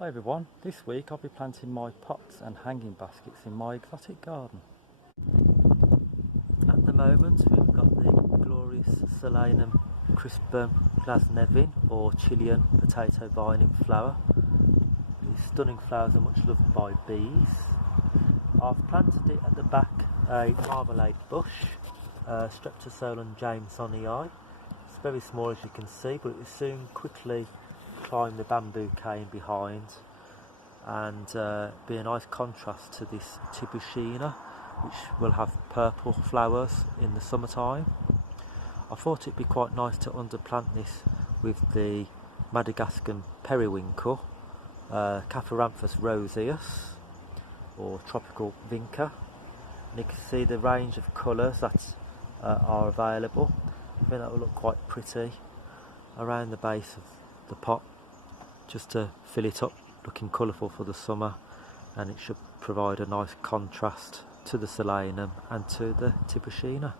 Hi everyone, this week I'll be planting my pots and hanging baskets in my exotic garden. At the moment we've got the glorious Solanum crispum glasnevin or Chilean potato vine in flower. These stunning flowers are much loved by bees. I've planted it at the back a marmalade bush, Streptosolum jamesonii. It's very small as you can see, but it will soon quickly climb the bamboo cane behind and be a nice contrast to this Tibucina, which will have purple flowers in the summertime. I thought it'd be quite nice to underplant this with the Madagascan periwinkle, Capharanthus roseus or tropical vinca. And you can see the range of colours that are available. I think that will look quite pretty around the base of the pot, just to fill it up looking colourful for the summer, and it should provide a nice contrast to the Solanum and to the Tibucina.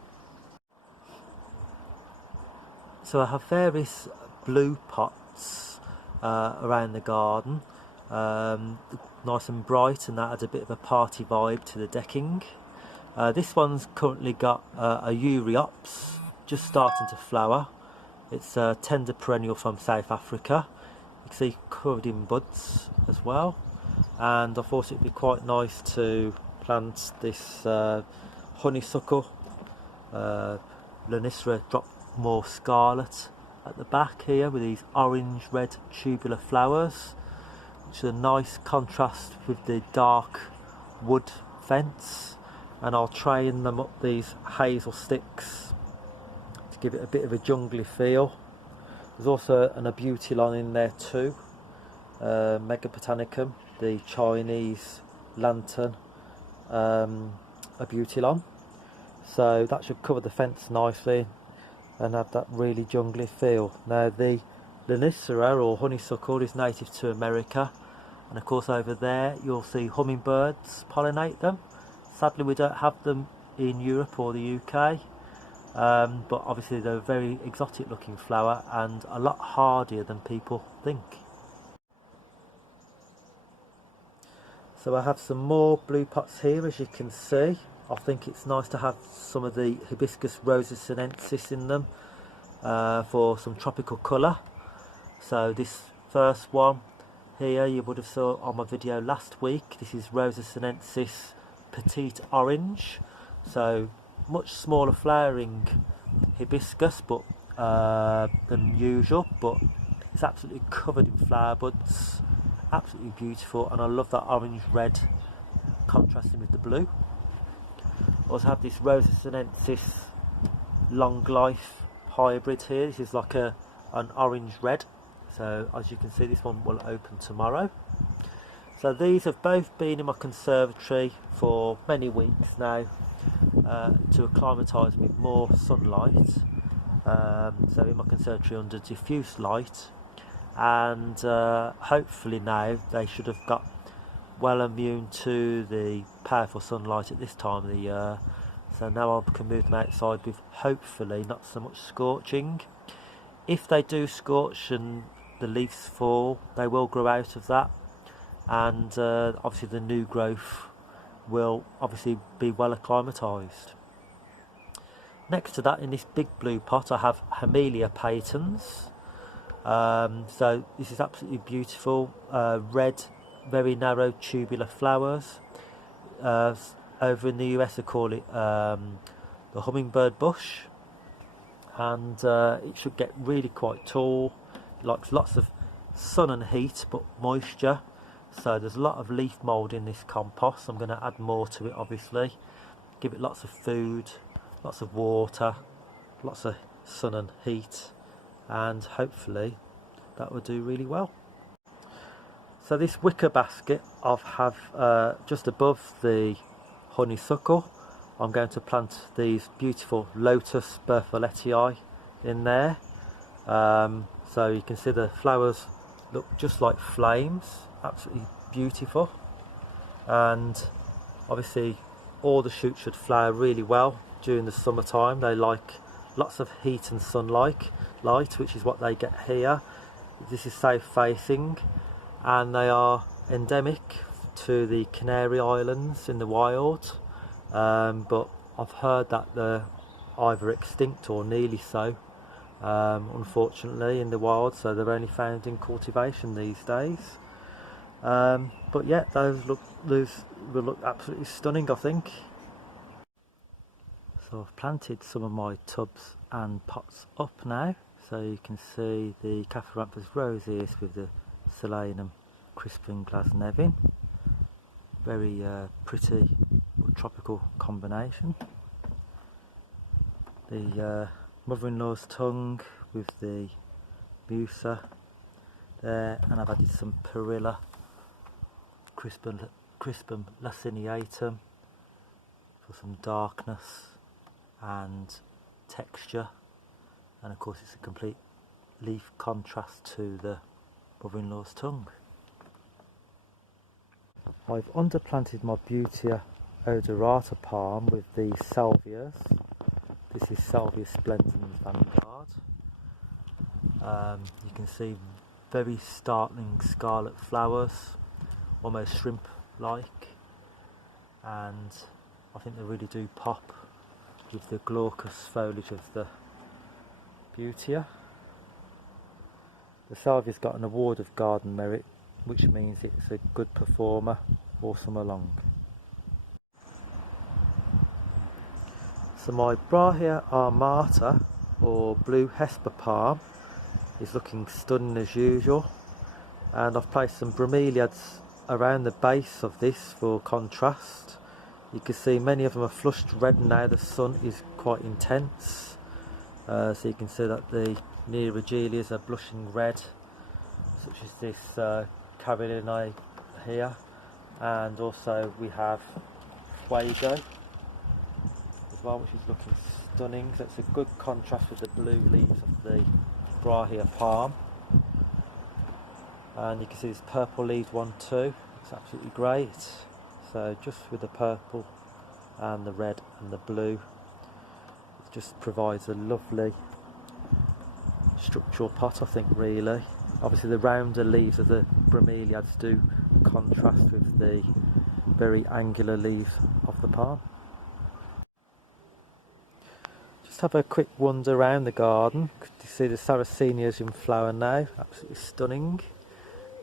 So I have various blue pots around the garden, nice and bright, and that adds a bit of a party vibe to the decking. This one's currently got a Euryopsis just starting to flower. It's a tender perennial from South Africa. You can see covered in buds as well, and I thought it'd be quite nice to plant this honeysuckle, Lonicera drop more scarlet at the back here with these orange red tubular flowers, which is a nice contrast with the dark wood fence. And I'll train them up these hazel sticks to give it a bit of a jungly feel. There's also an abutilon in there too, Megabotanicum, the Chinese lantern abutilon. So that should cover the fence nicely and have that really jungly feel. Now the Lonicera or honeysuckle is native to America, and of course over there you'll see hummingbirds pollinate them. Sadly we don't have them in Europe or the UK. But obviously they're a very exotic looking flower and a lot hardier than people think. So I have some more blue pots here, as you can see. I think it's nice to have some of the Hibiscus rosa sinensis in them for some tropical colour. So this first one here you would have saw on my video last week. This is Rosa sinensis petite orange, so much smaller flowering hibiscus than usual, but it's absolutely covered in flower buds, absolutely beautiful, and I love that orange red contrasting with the blue. Also have this Rosa sinensis long life hybrid here. This is like an orange red, so as you can see this one will open tomorrow. So these have both been in my conservatory for many weeks now, to acclimatise with more sunlight. So in my conservatory under diffuse light, and hopefully now they should have got well immune to the powerful sunlight at this time of the year. So now I can move them outside with hopefully not so much scorching. If they do scorch and the leaves fall, they will grow out of that, and obviously the new growth will obviously be well acclimatised. Next to that, in this big blue pot, I have Hamelia patens. So this is absolutely beautiful, red, very narrow tubular flowers. Over in the US they call it the hummingbird bush, and it should get really quite tall. It likes lots of sun and heat but moisture. So there's a lot of leaf mould in this compost. I'm going to add more to it obviously, give it lots of food, lots of water, lots of sun and heat, and hopefully that will do really well. So this wicker basket I have just above the honeysuckle. I'm going to plant these beautiful Lotus bertholletii in there. So you can see the flowers look just like flames, absolutely beautiful, and obviously all the shoots should flower really well during the summertime. They like lots of heat and sunlight, which is what they get here. This is south facing, and they are endemic to the Canary Islands in the wild, but I've heard that they're either extinct or nearly so, unfortunately, in the wild, so they're only found in cultivation these days. But yeah, those will look absolutely stunning, I think. So I've planted some of my tubs and pots up now, so you can see the Catharanthus roses with the Solanum crispum glasnevin. Very pretty tropical combination. The mother-in-law's tongue with the musa there, and I've added some perilla crispum laciniatum for some darkness and texture, and of course it's a complete leaf contrast to the mother-in-law's tongue. I've underplanted my Butea odorata palm with the salvias. This is Salvia splendens Vanguard. You can see very startling scarlet flowers, almost shrimp-like, and I think they really do pop with the glaucous foliage of the Butea. The Salvia's got an award of garden merit, which means it's a good performer all summer long. So my Brahia armata, or blue Hesper palm, is looking stunning as usual, and I've placed some bromeliads around the base of this for contrast. You can see many of them are flushed red now, the sun is quite intense, so you can see that the neurogelias are blushing red, such as this Carolinae here, and also we have Fuego as well, which is looking stunning. So it's a good contrast with the blue leaves of the Brahia palm, and you can see this purple leaves one too. It's absolutely great. So just with the purple and the red and the blue, it just provides a lovely structural pot, I think, really. Obviously the rounder leaves of the bromeliads do contrast with the very angular leaves of the palm. Just have a quick wander around the garden. You see the sarracenias in flower now, absolutely stunning.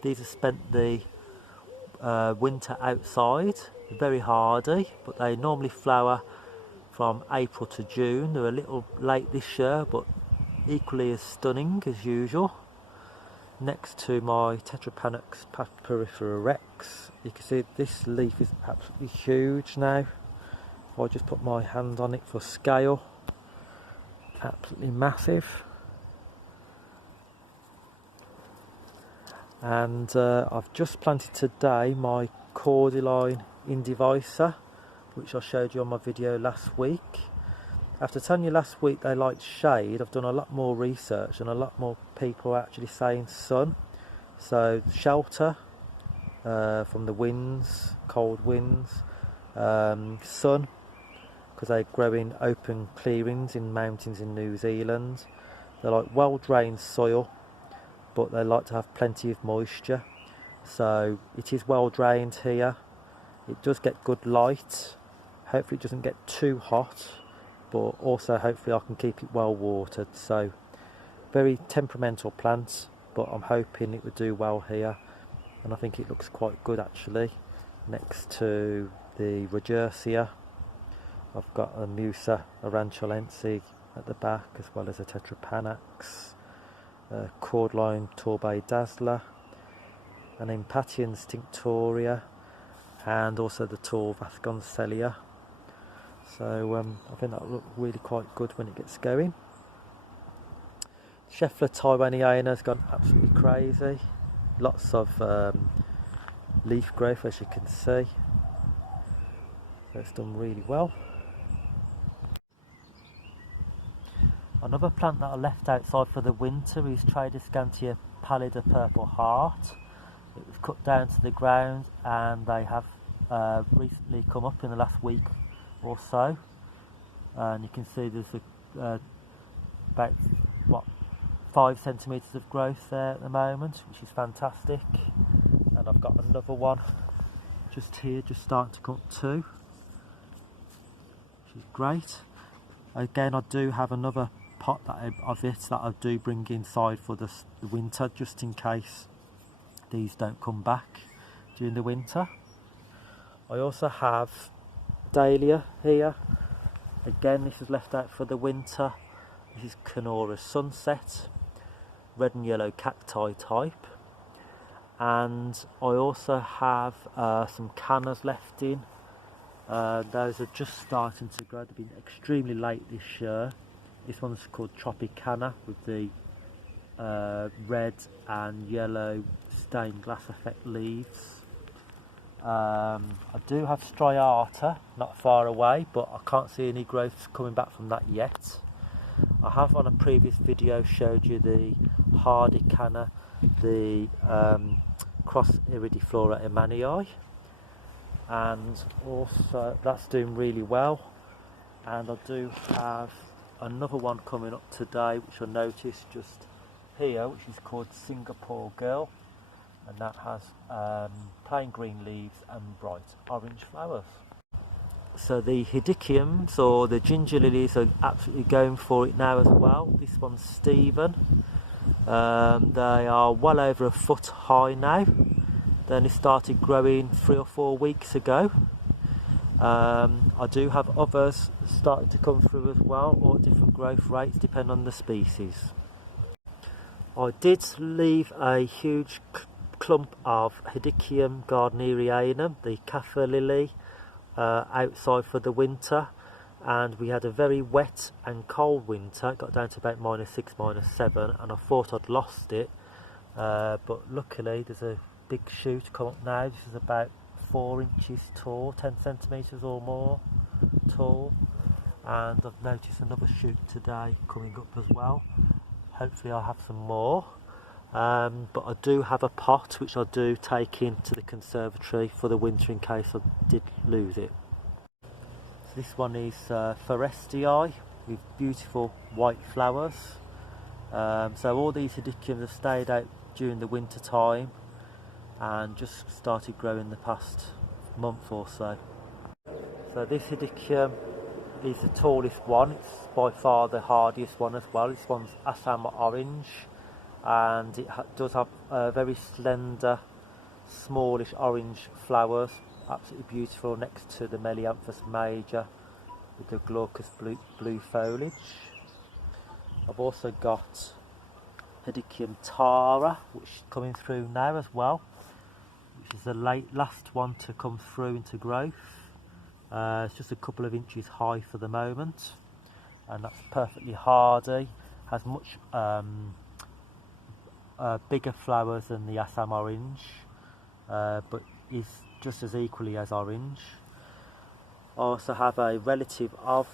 These have spent the winter outside. They're very hardy, but they normally flower from April to June. They're a little late this year, but equally as stunning as usual. Next to my Tetrapanax papyrifera rex, you can see this leaf is absolutely huge now. If I just put my hand on it for scale, absolutely massive. And I've just planted today my Cordyline indivisa, which I showed you on my video last week. After telling you last week they liked shade, I've done a lot more research, and a lot more people are actually saying sun. So shelter from the winds, cold winds, sun, because they grow in open clearings in mountains in New Zealand. They like well drained soil, but they like to have plenty of moisture. So it is well drained here. It does get good light. Hopefully it doesn't get too hot, but also hopefully I can keep it well watered. So very temperamental plant, but I'm hoping it would do well here, and I think it looks quite good actually. Next to the Regersia, I've got a Musa arancholense at the back, as well as a Tetrapanax, Cordyline Torbay Dazzler, an Impatiens tinctoria, and also the tall Vasconcelia. So I think that'll look really quite good when it gets going. Scheffler Taiwaniana has gone absolutely crazy. Lots of leaf growth, as you can see. So it's done really well. Another plant that I left outside for the winter is Tradescantia pallida purple heart. It was cut down to the ground, and they have recently come up in the last week or so, and you can see there's about 5 centimetres of growth there at the moment, which is fantastic. I've got another one just here, just starting to come up too, which is great. Again, I do have another pot of it that I do bring inside for the winter, just in case these don't come back during the winter. I also have dahlia here. Again, this is left out for the winter. This is Canora Sunset, red and yellow cacti type. And I also have some cannas left in. Those are just starting to grow. They've been extremely late this year. This one's called Tropicalesque with the red and yellow stained glass effect leaves. I do have striata not far away, but I can't see any growths coming back from that yet. I have on a previous video showed you the hardy canna, the cross iridiflora emanii, and also that's doing really well. And I do have another one coming up today, which I noticed just here, which is called Singapore Girl, and that has plain green leaves and bright orange flowers. So the Hedychiums, or the ginger lilies, are absolutely going for it now as well. This one's Stephen. They are well over a foot high now. They only started growing 3 or 4 weeks ago. I do have others starting to come through as well, or at different growth rates depending on the species. I did leave a huge clump of Hedychium gardnerianum, the kaffir lily, outside for the winter, and we had a very wet and cold winter. It got down to about -6, -7, and I thought I'd lost it, but luckily there's a big shoot come up now. This is about 4 inches tall, 10 centimetres or more tall, and I've noticed another shoot today coming up as well. Hopefully I'll have some more. But I do have a pot which I do take into the conservatory for the winter in case I did lose it. So this one is Forestii with beautiful white flowers. So all these Hedychiums have stayed out during the winter time and just started growing the past month or so. So this Hedychium is the tallest one. It's by far the hardiest one as well. This one's Assam orange, and it does have very slender, smallish orange flowers, absolutely beautiful, next to the Melianthus major with the glaucous blue foliage. I've also got Hedychium tara, which is coming through now as well, which is the last one to come through into growth. It's just a couple of inches high for the moment, and that's perfectly hardy. Has much bigger flowers than the Assam orange, but is just as equally as orange. I also have a relative of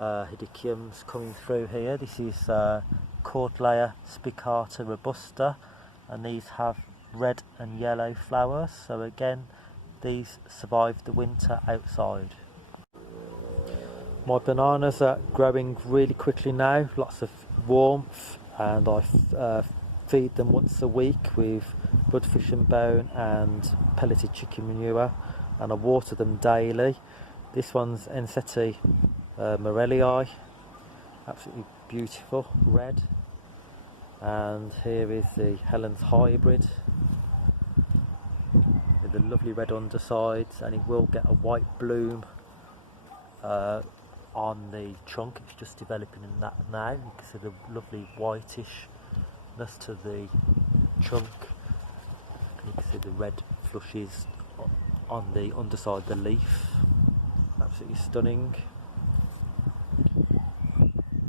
Hedychiums coming through here. This is Cortlaea spicata robusta, and these have red and yellow flowers. So again, these survived the winter outside. My bananas are growing really quickly now, lots of warmth, and I feed them once a week with budfish and bone and pelleted chicken manure, and I water them daily. This one's Enseti Morellii, absolutely beautiful, red. And here is the Helen's hybrid with the lovely red undersides, and it will get a white bloom on the trunk. It's just developing in that now. You can see the lovely whitishness to the trunk. You can see the red flushes on the underside of the leaf. Absolutely stunning.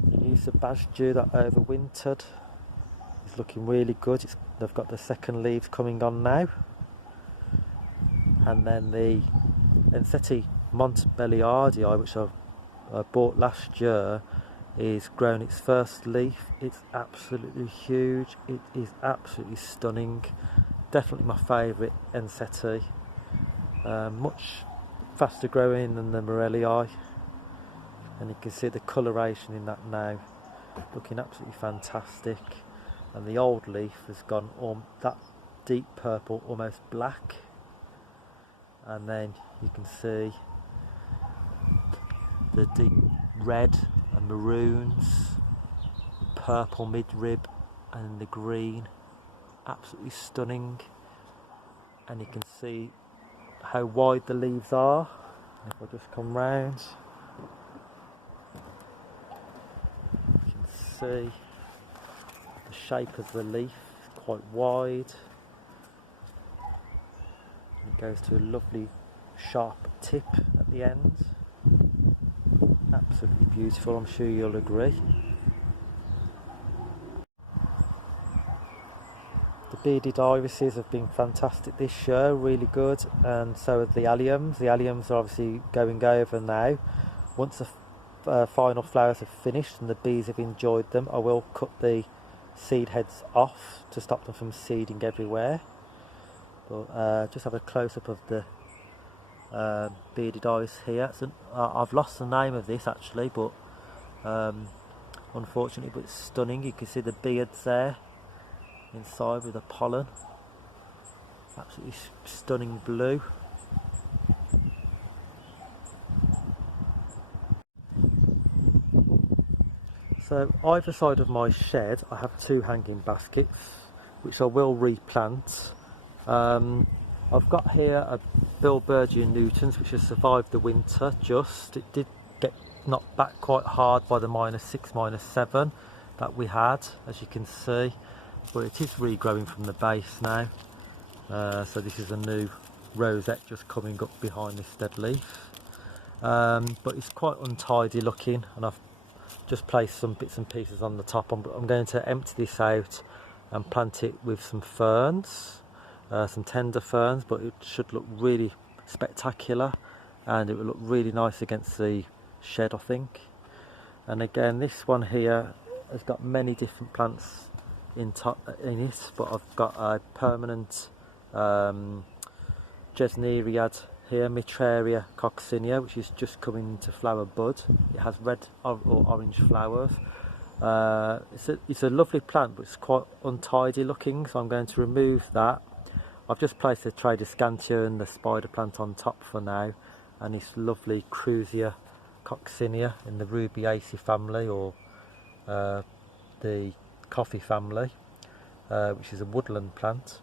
The use of Basdew that overwintered is looking really good. They've got the second leaves coming on now. And then the Enseti Montbelliardii, which I bought last year, is grown its first leaf. It's absolutely huge. It is absolutely stunning. Definitely my favourite Enseti. Much faster growing than the Morellii, and you can see the coloration in that now, looking absolutely fantastic. And the old leaf has gone, that deep purple, almost black, and then you can see the deep red and maroons, purple midrib, and the green. Absolutely stunning. And you can see how wide the leaves are. If I just come round, you can see the shape of the leaf, quite wide. It goes to a lovely sharp tip at the end. Absolutely beautiful, I'm sure you'll agree. The bearded irises have been fantastic this year, really good, and so are the alliums. The alliums are obviously going over now. Once the final flowers have finished and the bees have enjoyed them, I will cut the seed heads off to stop them from seeding everywhere. But just have a close-up of the bearded iris here. So, I've lost the name of this actually, but unfortunately, but it's stunning. You can see the beards there inside with the pollen. Absolutely stunning blue. So either side of my shed I have 2 hanging baskets which I will replant. I've got here a Bilbergia Newtons which has survived the winter just. It did get knocked back quite hard by the -6, -7 that we had, as you can see, but it is regrowing from the base now. So this is a new rosette just coming up behind this dead leaf. But it's quite untidy looking, and I've just placed some bits and pieces on the top. I'm going to empty this out and plant it with some ferns. Some tender ferns, but it should look really spectacular, and it will look really nice against the shed, I think. And again, this one here has got many different plants in it, but I've got a permanent gesneriad here, Mitraria coccinea, which is just coming into flower bud. It has red or orange flowers. It's a lovely plant, but it's quite untidy looking, so I'm going to remove that. I've just placed the Tradescantia and the spider plant on top for now, and this lovely Crusia coccinea in the Rubiaceae family, or the coffee family, which is a woodland plant.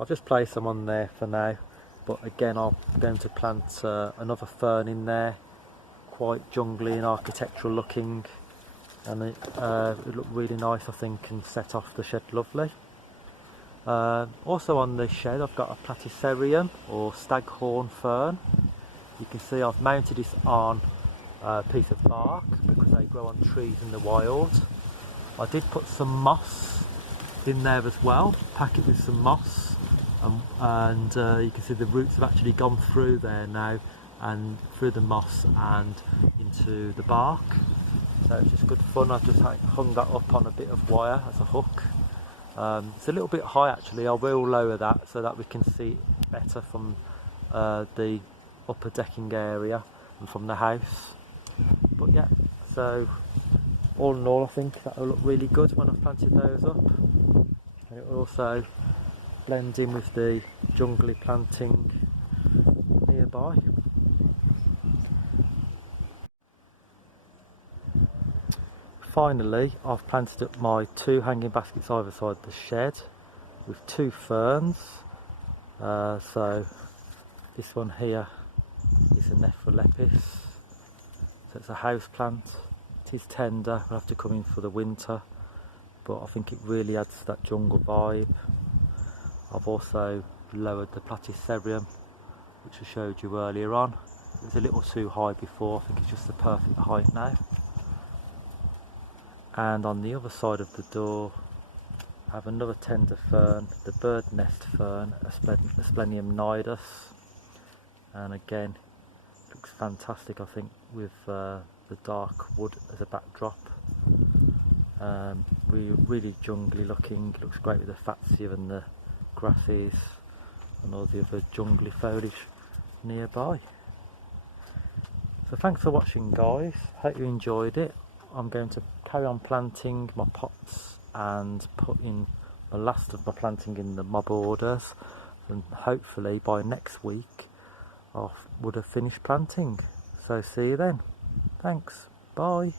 I've just placed them on there for now, but again I'm going to plant another fern in there, quite jungly and architectural looking, and it look really nice, I think, and set off the shed lovely. Also on the shed I've got a Platycerium or staghorn fern. You can see I've mounted this on a piece of bark because they grow on trees in the wild. I did put some moss in there as well, pack it with some moss, and you can see the roots have actually gone through there now, and through the moss and into the bark, so it's just good fun. I've just hung that up on a bit of wire as a hook. It's a little bit high actually. I will lower that so that we can see it better from the upper decking area and from the house. But yeah, so all in all I think that will look really good when I've planted those up, and it will also blend in with the jungly planting nearby. Finally, I've planted up my 2 hanging baskets either side of the shed with 2 ferns. So this one here is a Nephrolepis, so it's a house plant. It is tender, we'll have to come in for the winter, but I think it really adds to that jungle vibe. I've also lowered the Platycerium, which I showed you earlier on. It was a little too high before, I think it's just the perfect height now. And on the other side of the door I have another tender fern, the bird nest fern, Asplenium nidus, and again looks fantastic I think with the dark wood as a backdrop. Really jungly looking, looks great with the fatsia and the grasses and all the other jungly foliage nearby. So thanks for watching guys, hope you enjoyed it. I'm going to carry on planting my pots and putting my last of my planting in the mob orders, and hopefully by next week I would have finished planting. So see you then. Thanks. Bye.